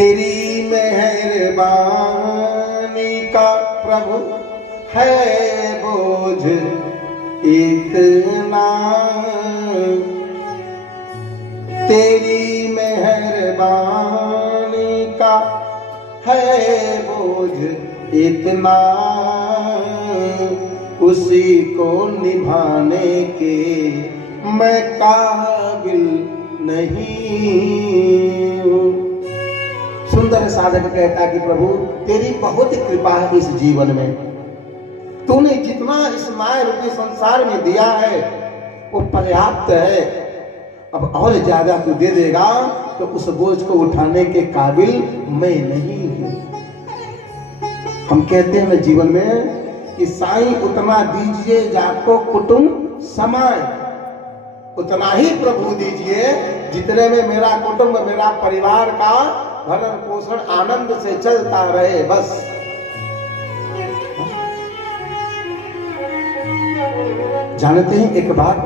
तेरी मेहरबानी का प्रभु है बोझ इतना, तेरी मेहरबानी का है बोझ इतना, उसी को निभाने के मैं काबिल नहीं हूँ। सुंदर साधक कहता कि प्रभु तेरी बहुत कृपा है इस जीवन में, तूने जितना इस माया रूपी संसार में दिया है वो पर्याप्त है, अब और ज्यादा तू दे देगा तो उस बोझ को उठाने के काबिल मैं नहीं हूं। हम कहते हैं ना जीवन में कि साईं उतना दीजिए जाको कुटुंब समाए, उतना ही प्रभु दीजिए जितने में मेरा कुटुंब मेरा परिवार का भरण पोषण आनंद से चलता रहे। बस जानते हैं एक बात,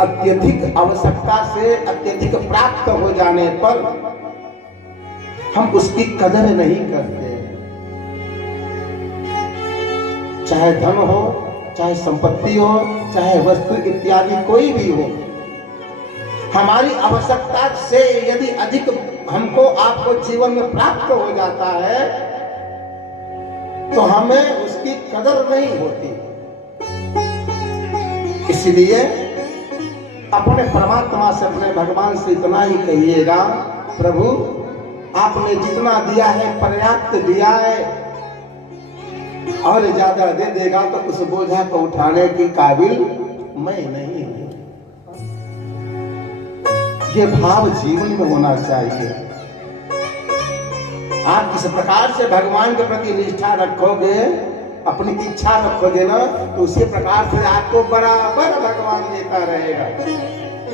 अत्यधिक आवश्यकता से अत्यधिक प्राप्त हो जाने पर हम उसकी कदर नहीं करते। चाहे धन हो, चाहे संपत्ति हो, चाहे वस्तु इत्यादि कोई भी हो, हमारी आवश्यकता से यदि अधिक हमको आपको जीवन में प्राप्त हो जाता है तो हमें उसकी कदर नहीं होती। इसलिए अपने परमात्मा से, अपने भगवान से इतना ही कहिएगा, प्रभु आपने जितना दिया है पर्याप्त दिया है, और ज्यादा दे देगा तो उस बोझा को उठाने के काबिल मैं नहीं हूं। ये भाव जीवन में होना चाहिए। आप किस प्रकार से भगवान के प्रति निष्ठा रखोगे, अपनी इच्छा रखोगे ना, तो उसी प्रकार से आपको बराबर भगवान देता रहेगा।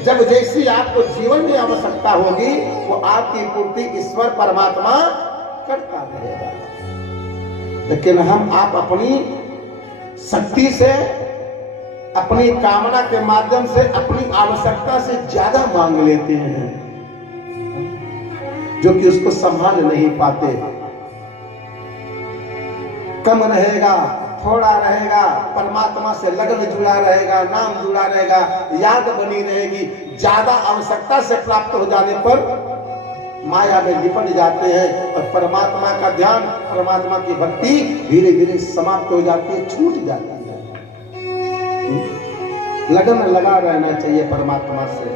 जब जैसी आपको जीवन में आवश्यकता होगी वो आपकी पूर्ति ईश्वर परमात्मा करता रहेगा। लेकिन आप अपनी शक्ति से, अपनी कामना के माध्यम से अपनी आवश्यकता से ज्यादा मांग लेते हैं, जो कि उसको संभाल नहीं पाते। कम रहेगा, थोड़ा रहेगा, परमात्मा से लगन जुड़ा रहेगा, नाम जुड़ा रहेगा, याद बनी रहेगी। ज्यादा आवश्यकता से प्राप्त हो जाने पर माया में लिपट जाते हैं और परमात्मा का ध्यान, परमात्मा की भक्ति धीरे धीरे समाप्त हो जाती है, छूट जाती है। लगन लगा रहना चाहिए परमात्मा से,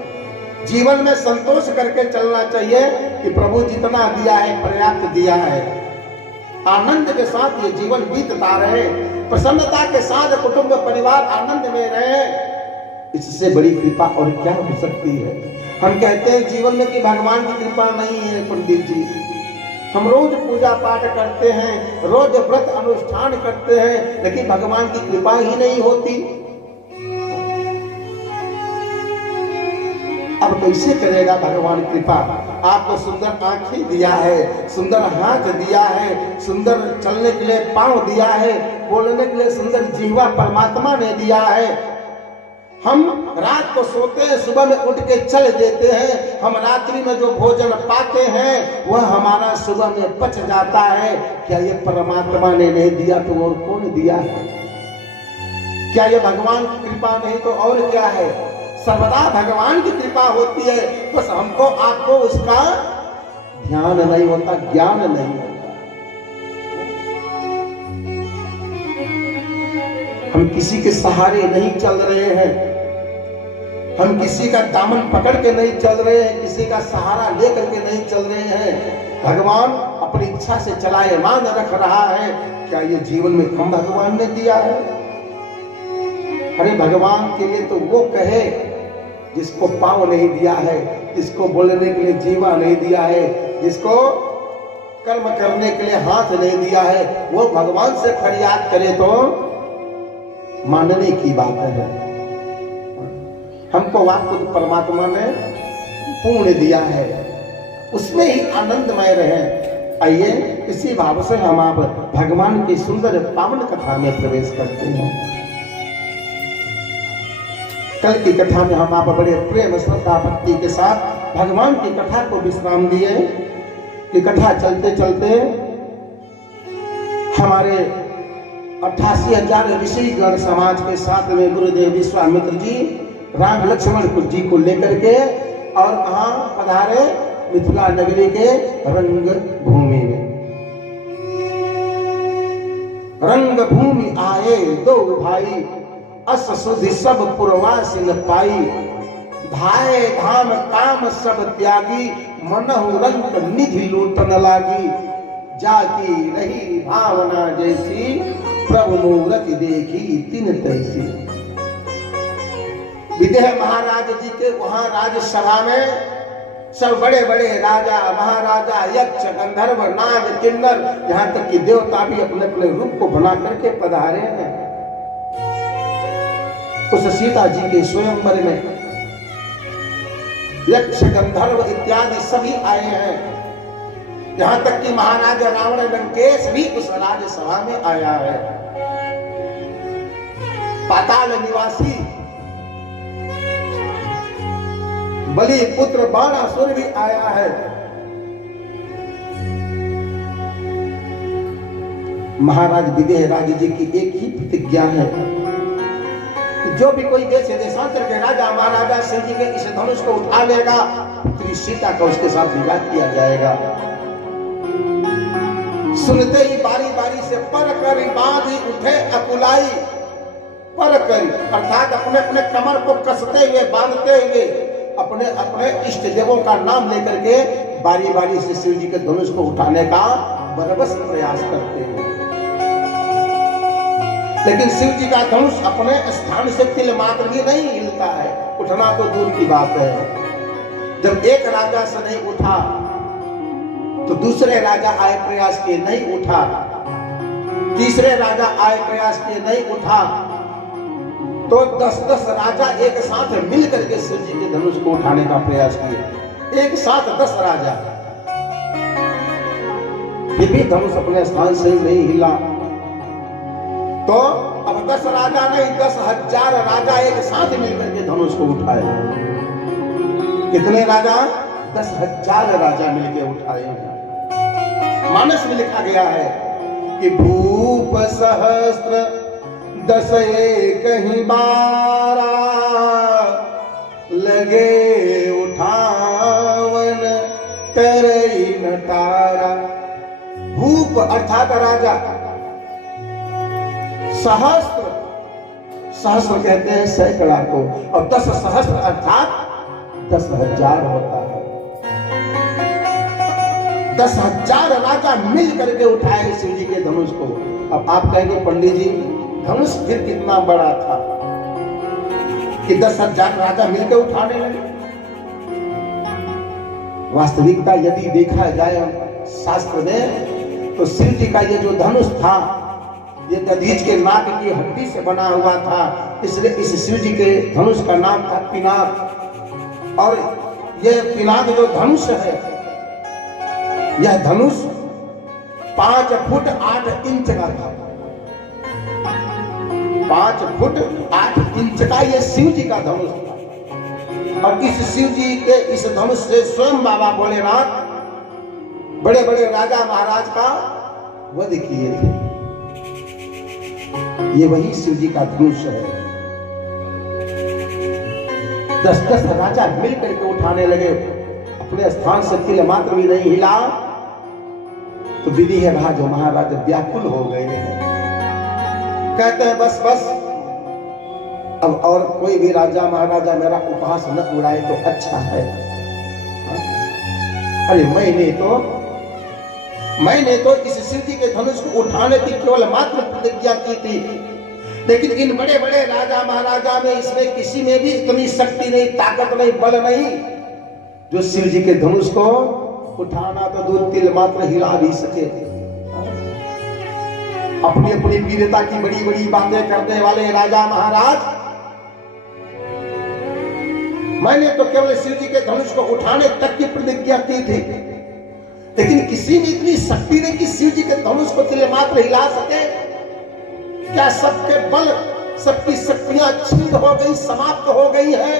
जीवन में संतोष करके चलना चाहिए कि प्रभु जितना दिया है पर्याप्त दिया है। आनंद के साथ ये जीवन बीतता रहे, प्रसन्नता के साथ कुटुंब परिवार आनंद में रहे, इससे बड़ी कृपा और क्या हो सकती है। हम कहते हैं जीवन में कि भगवान की कृपा नहीं है पंडित जी, हम रोज पूजा पाठ करते हैं, रोज व्रत अनुष्ठान करते हैं, लेकिन भगवान की कृपा ही नहीं होती। अब कैसे करेगा भगवान कृपा? आपको सुंदर आंखें दिया है, सुंदर हाथ दिया है, सुंदर चलने के लिए पांव दिया है, बोलने के लिए सुंदर जीवा परमात्मा ने दिया है। हम रात को सोते हैं, सुबह में उठ के चल देते हैं, हम रात्रि में जो भोजन पाते हैं वह हमारा सुबह में पच जाता है। क्या ये परमात्मा ने नहीं दिया तो और कौन दिया है? क्या ये भगवान की कृपा नहीं तो और क्या है? सर्वदा भगवान की कृपा होती है, बस हमको आपको उसका ध्यान नहीं होता, ज्ञान नहीं होता। हम किसी के सहारे नहीं चल रहे हैं, हम किसी का दामन पकड़ के नहीं चल रहे हैं, किसी का सहारा लेकर के नहीं चल रहे हैं। भगवान अपनी इच्छा से चलायमान रख रहा है। क्या ये जीवन में कम भगवान ने दिया है? अरे भगवान के लिए तो वो कहे जिसको पांव नहीं दिया है, जिसको बोलने के लिए जीवा नहीं दिया है, जिसको कर्म करने के लिए हाथ नहीं दिया है, वो भगवान से फरियाद करे तो मानने की बात है। हमको वाक्य परमात्मा ने पूर्ण दिया है, उसमें ही आनंदमय रहे। आइए इसी भाव से हम आप भगवान की सुंदर पावन कथा में प्रवेश करते हैं। कल की कथा में हम आप बड़े प्रेम श्रद्धा भक्ति के साथ भगवान की कथा को विश्राम दिए। कि कथा चलते चलते हमारे 88,000 ऋषि गण समाज के साथ में गुरुदेव विश्वामित्र जी राम लक्ष्मण जी को लेकर के और कहां पधारे? मिथिला नगरी के रंग भूमि में। रंग भूमि आए दो भाई, अस सुधि सब पुरवासी न पाई। धाये धाम काम सब त्यागी, मनहु रंग निधि लूटन लागी। जाकी रही भावना जैसी, प्रभु मूरति देखी तिन तैसी। विदेह महाराज जी के वहां राज्यसभा में सब बड़े बड़े राजा महाराजा यक्ष गंधर्व नाग किन्नर यहां तक कि देवता भी अपने अपने रूप को बना करके पधारे हैं। उस सीता जी के स्वयंवर में यक्ष गंधर्व इत्यादि सभी आए हैं। यहां तक कि महाराजा रावण लंकेश भी उस राज्यसभा में आया है। पाताल निवासी बलि पुत्र बाणासुर भी आया है। महाराज विदेह राज जी की एक ही प्रतिज्ञा है कि जो भी कोई देश देशांतर के राजा महाराजा शिव जी के इस धनुष को उठा लेगा, पुत्री सीता का उसके साथ विवाह किया जाएगा। सुनते ही बारी बारी से पर कर बांधी उठे अकुलाई। पर करी अर्थात अपने अपने कमर को कसते हुए बांधते हुए अपने अपने इष्ट देवों का नाम लेकर के बारी बारी से शिव जी के धनुष को उठाने का बरबस प्रयास करते हैं। लेकिन शिव जी का धनुष अपने स्थान से तिल मात्र भी नहीं हिलता है, उठना तो दूर की बात है। जब एक राजा से नहीं उठा तो दूसरे राजा आए प्रयास किए नहीं उठा, तीसरे राजा आए प्रयास किए नहीं उठा, तो 10-10 राजा एक साथ मिल करके शिव जी के धनुष को उठाने का प्रयास किए। एक साथ 10 राजा, ये भी धनुष अपने स्थान से नहीं हिला। तो अब 10 राजा नहीं 10,000 राजा एक साथ मिलकर के धनुष को उठाए। कितने राजा? 10,000 राजा मिलकर उठाए हैं। मानस में लिखा गया है कि भूप सहस्त्र 10 एक ही बारा, लगे उठावन तरई नटारा। भूप अर्थात राजा, सहस्त्र सहस्त्र कहते हैं सैकड़ा को, और 10 सहस्त्र अर्थात 10,000 होता है। 10,000 राजा मिल करके उठाए शिव जी के धनुष को। अब आप कहेंगे पंडित जी धनुष फिर कितना बड़ा था कि 10,000 राजा मिलकर उठाने लगे? वास्तविकता यदि देखा जाए शास्त्र में तो शिव जी का ये जो धनुष था ये दधीच के नाक की हड्डी से बना हुआ था, इसलिए इस शिव जी के धनुष का नाम था पिनाक। और यह पिनाक जो धनुष है, यह धनुष 5 फुट 8 इंच का था। 5 फुट 8 इंच का यह शिव जी का धनुष था। और इस शिव जी के इस धनुष से स्वयं बाबा भोलेनाथ बड़े बड़े राजा महाराज का वध किए थे। ये वही शिव जी का धनुष है। 10-10 राजा मिलकर के उठाने लगे, अपने स्थान से तिल मात्र भी नहीं हिला। तो विधि है राज महाराज व्याकुल हो गए हैं, कहते हैं बस बस अब और कोई भी राजा महाराजा मेरा उपहास न उड़ाए तो अच्छा है। अरे मैंने तो इस शिव जी के धनुष को उठाने की केवल मात्र प्रतिज्ञा की थी, लेकिन इन बड़े बड़े राजा महाराजा में इसमें किसी में भी इतनी शक्ति नहीं, ताकत नहीं, बल नहीं जो शिव जी के धनुष को उठाना तो दूर तिल मात्र हिला भी सके। अपनी अपनी वीरता की बड़ी बड़ी बातें करने वाले राजा महाराज, मैंने तो केवल शिव जी के धनुष को उठाने तक की प्रतिज्ञा की थी, लेकिन किसी में इतनी शक्ति नहीं कि शिव जी के धनुष को तिल मात्र हिला सके। क्या सबके बल, सबकी शक्तियां छीन हो गई, समाप्त हो गई है?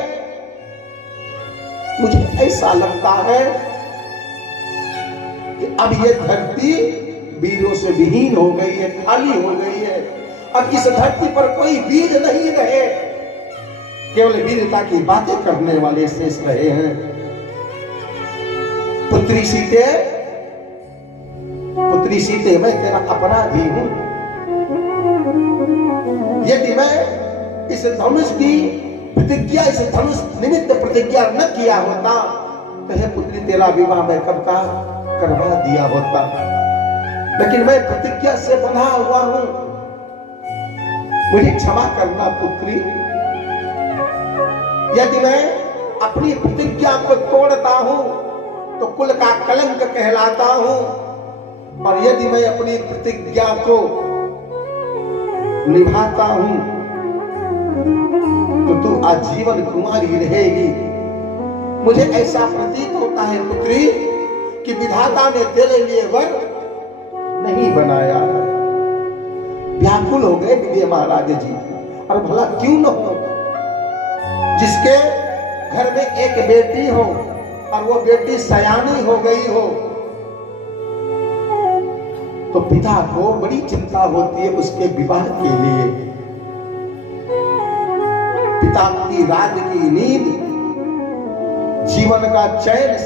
मुझे ऐसा लगता है कि अब ये धरती वीरों से विहीन हो गई है, खाली हो गई है। अब इस धरती पर कोई वीर नहीं रहे, केवल वीरता की बातें करने वाले शेष रहे हैं। पुत्री सीते, पुत्री सीते, मैं तेरा अपराधी हूं। यदि मैं इस धनुष की प्रतिज्ञा, इस धनुष निमित्त प्रतिज्ञा न किया होता तो हे पुत्री तेरा विवाह मैं कब का करवा दिया होता। लेकिन मैं प्रतिज्ञा से बंधा हुआ हूं, मुझे क्षमा करना पुत्री। यदि मैं अपनी प्रतिज्ञा को तोड़ता हूं तो कुल का कलंक कहलाता हूं, और यदि मैं अपनी प्रतिज्ञा को निभाता हूं तो तू आजीवन कुमारी रहेगी। मुझे ऐसा प्रतीत होता है पुत्री कि विधाता ने तेरे लिए वर नहीं बनाया। व्याकुल हो गए विजय महाराज जी, और भला क्यों न हो, जिसके घर में एक बेटी हो और वो बेटी सयानी हो गई हो तो पिता को बड़ी चिंता होती है उसके विवाह के लिए। पिता की रात की नींद, जीवन का चैन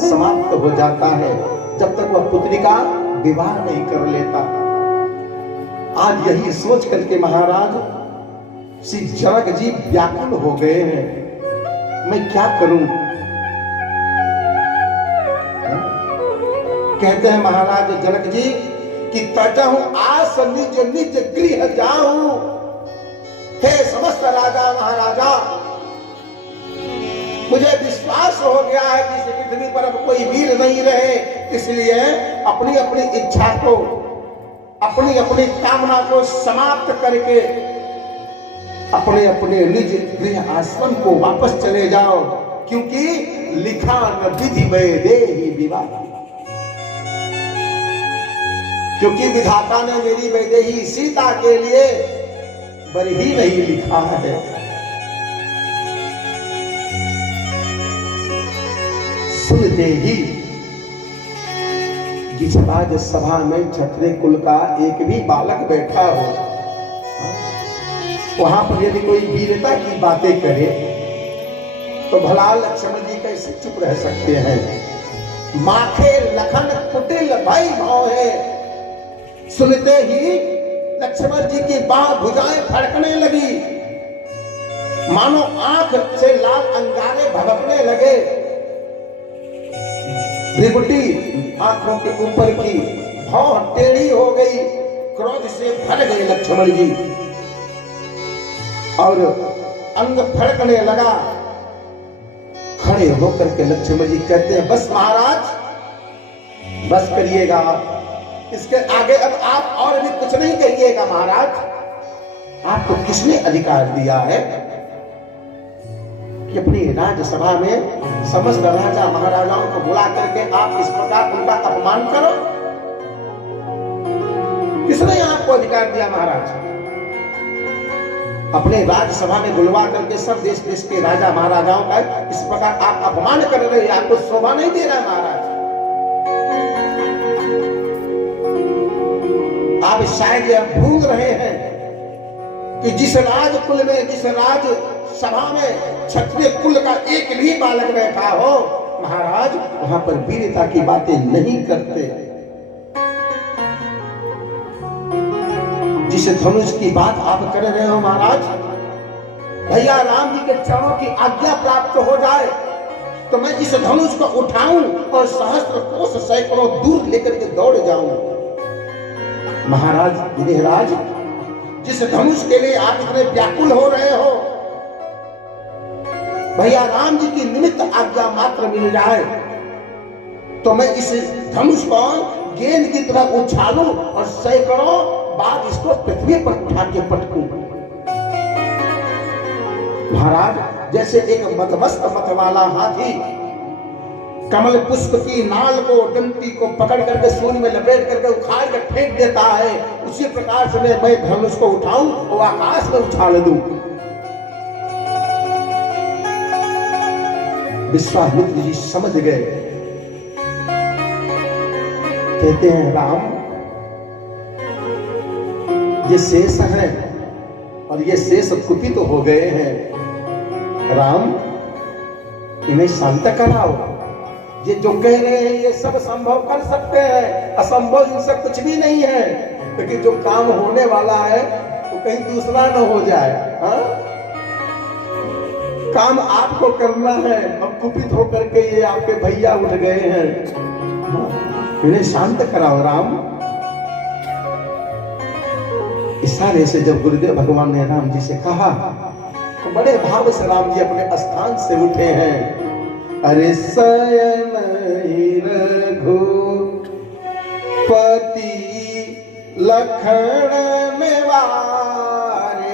समाप्त हो जाता है जब तक वह पुत्री का विवाह नहीं कर लेता। आज यही सोच करके महाराज श्री जनक जी व्याकुल हो गए हैं, मैं क्या करूं। कहते हैं महाराज जनक जी कि तजहु आस निज निज गृह जाऊं। हे समस्त राजा महाराजा, मुझे विश्वास हो गया है कि इस पृथ्वी पर अब कोई वीर नहीं रहे, इसलिए अपनी अपनी इच्छा को, अपनी अपनी कामना को समाप्त करके अपने अपने निज गृह आश्रम को वापस चले जाओ, क्योंकि लिखा न विधि में देहि विवाह। क्योंकि विधाता ने मेरी वैदेही सीता के लिए वर ही नहीं लिखा है। सुनते ही जिस राज सभा में क्षत्रिय कुल का एक भी बालक बैठा हो, वहां पर यदि कोई वीरता की बातें करे तो भला लक्ष्मण जी कैसे चुप रह सकते हैं। माखे लखन कुटिल भई भाव है। सुनते ही लक्ष्मण जी की बाह भुजाएं फड़कने लगी, मानो आंख से लाल अंगारे भभकने लगे। भृगुटी आंखों के ऊपर की भौं टेढ़ी हो गई, क्रोध से भर गए लक्ष्मण जी और अंग फड़कने लगा। खड़े होकर के लक्ष्मण जी कहते हैं बस महाराज, बस करिएगा, इसके आगे अब आप और भी कुछ नहीं कहिएगा। महाराज आपको किसने अधिकार दिया है कि अपनी राज्यसभा में समस्त राजा महाराजाओं को बुला करके आप इस प्रकार उनका अपमान करो? किसने आपको अधिकार दिया महाराज? अपने राज्यसभा में बुलवा करके सब देश देश के राजा महाराजाओं का इस प्रकार आप अपमान कर रहे हैं, आपको शोभा नहीं दे रहा महाराज। आप शायद यह भूल रहे हैं कि जिस राज कुल में, जिस राज सभा में क्षत्रिय कुल का एक भी बालक बैठा हो महाराज, वहां पर वीरता की बातें नहीं करते। जिस धनुष की बात आप कर रहे हो महाराज, भैया राम जी के चरणों की आज्ञा प्राप्त हो जाए तो मैं इस धनुष को उठाऊं और सहस्त्र कोस सैकड़ों दूर लेकर के दौड़ जाऊं। महाराज गिरिराज, जिस धनुष के लिए आप इतने व्याकुल हो रहे हो, भैया राम जी की निमित्त आज्ञा मात्र मिल जाए तो मैं इस धनुष को गेंद की तरह उछालूं और सैकड़ों बार इसको पृथ्वी पर उठा के पटकूं। महाराज जैसे एक मदमस्त मतवाला हाथी कमल पुष्प की नाल को, डंटी को पकड़ करके सूर्य में लपेट करके उखाड़ कर फेंक देता है, उसी प्रकार से मैं धनुष को उठाऊं और आकाश में उछाल दूं। विश्वामित्र जी समझ गए कहते हैं राम, ये शेष है और ये शेष कुपित तो हो गए हैं। राम, इन्हें शांत कराओ। ये जो कह रहे हैं ये सब संभव कर सकते हैं, असंभव इनसे कुछ भी नहीं है। क्योंकि जो काम होने वाला है वो कहीं दूसरा न हो जाए। हाँ? काम आपको करना है। अब कुपित होकर के ये आपके भैया उठ गए हैं। इन्हें शांत कराओ राम। इशारे से जब गुरुदेव भगवान ने राम जी से कहा तो बड़े भाव से राम जी अपने स्थान से उठे हैं। अरे शयन रघुपति लखन निवारे।